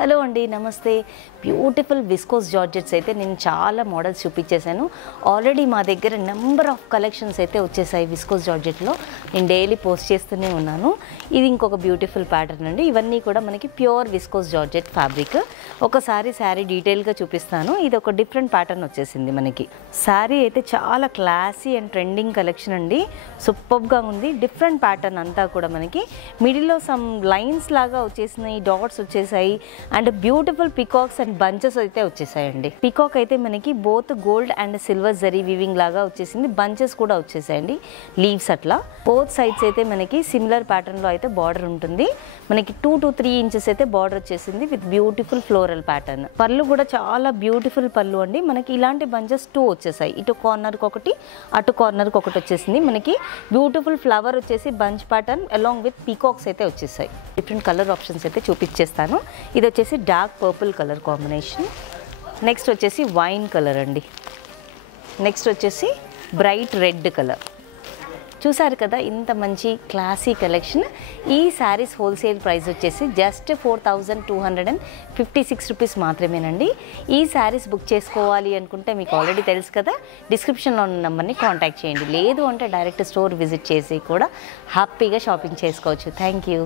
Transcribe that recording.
Hello అండి, నమస్తే. Beautiful viscose georgettes అయితే నేను చాలా మోడల్స్ చూపించేశాను. ఆల్రెడీ మా దగ్గర నెంబర్ ఆఫ్ కలెక్షన్స్ అయితే వచ్చేసాయి విస్కోస్ జార్జెట్లో. నేను డైలీ పోస్ట్ చేస్తూనే ఉన్నాను. ఇది ఇంకొక బ్యూటిఫుల్ ప్యాటర్న్ అండి. ఇవన్నీ కూడా మనకి ప్యూర్ విస్కోస్ జార్జెట్ ఫ్యాబ్రిక్. ఒకసారి శారీ డీటెయిల్గా చూపిస్తాను. ఇది ఒక డిఫరెంట్ ప్యాటర్న్ వచ్చేసింది మనకి. శారీ అయితే చాలా క్లాసీ అండ్ ట్రెండింగ్ కలెక్షన్ అండి. సూపర్గా ఉంది. డిఫరెంట్ ప్యాటర్న్ అంతా కూడా మనకి మిడిల్లో సమ్ లైన్స్ లాగా వచ్చేసినాయి, డాట్స్ వచ్చేసాయి and beautiful peacocks and bunches అయితే వచ్చేసాయండి. పికాక్ అయితే మనకి both gold and silver zari weaving లాగా వచ్చేసింది. బంచెస్ కూడా వచ్చేసాయండి, లీవ్స్ అట్లా. బోత్ సైడ్స్ అయితే మనకి సిమిలర్ ప్యాటర్న్ లో అయితే బార్డర్ ఉంటుంది. మనకి 2 to 3 ఇంచెస్ అయితే బార్డర్ వచ్చేసింది విత్ బ్యూటిఫుల్ ఫ్లోరల్ ప్యాటర్న్. పళ్ళు కూడా చాలా బ్యూటిఫుల్ పళ్ళు అండి. మనకి ఇలాంటి బంచెస్ 2 వచ్చేసాయి. ఇటు కార్నర్కి ఒకటి, అటు కార్నర్కి ఒకటి వచ్చేసింది. మనకి బ్యూటిఫుల్ ఫ్లవర్ వచ్చేసి bunch pattern along with peacocks అయితే వచ్చేసాయి. డిఫరెంట్ కలర్ ఆప్షన్స్ అయితే చూపించేస్తాను. ఇది వచ్చేసి dark purple colour combination. Next వచ్చేసి వైన్ కలర్ అండి. నెక్స్ట్ వచ్చేసి బ్రైట్ రెడ్ కలర్. చూసారు కదా ఇంత మంచి క్లాసీ కలెక్షన్. ఈ శారీస్ హోల్సేల్ ప్రైస్ వచ్చేసి జస్ట్ 4256 రూపీస్ మాత్రమేనండి. ఈ శారీస్ బుక్ చేసుకోవాలి అనుకుంటే మీకు ఆల్రెడీ తెలుసు కదా, డిస్క్రిప్షన్లో ఉన్న నెంబర్ని కాంటాక్ట్ చేయండి. లేదు అంటే డైరెక్ట్ స్టోర్ విజిట్ చేసి కూడా హ్యాపీగా షాపింగ్ చేసుకోవచ్చు. Thank you.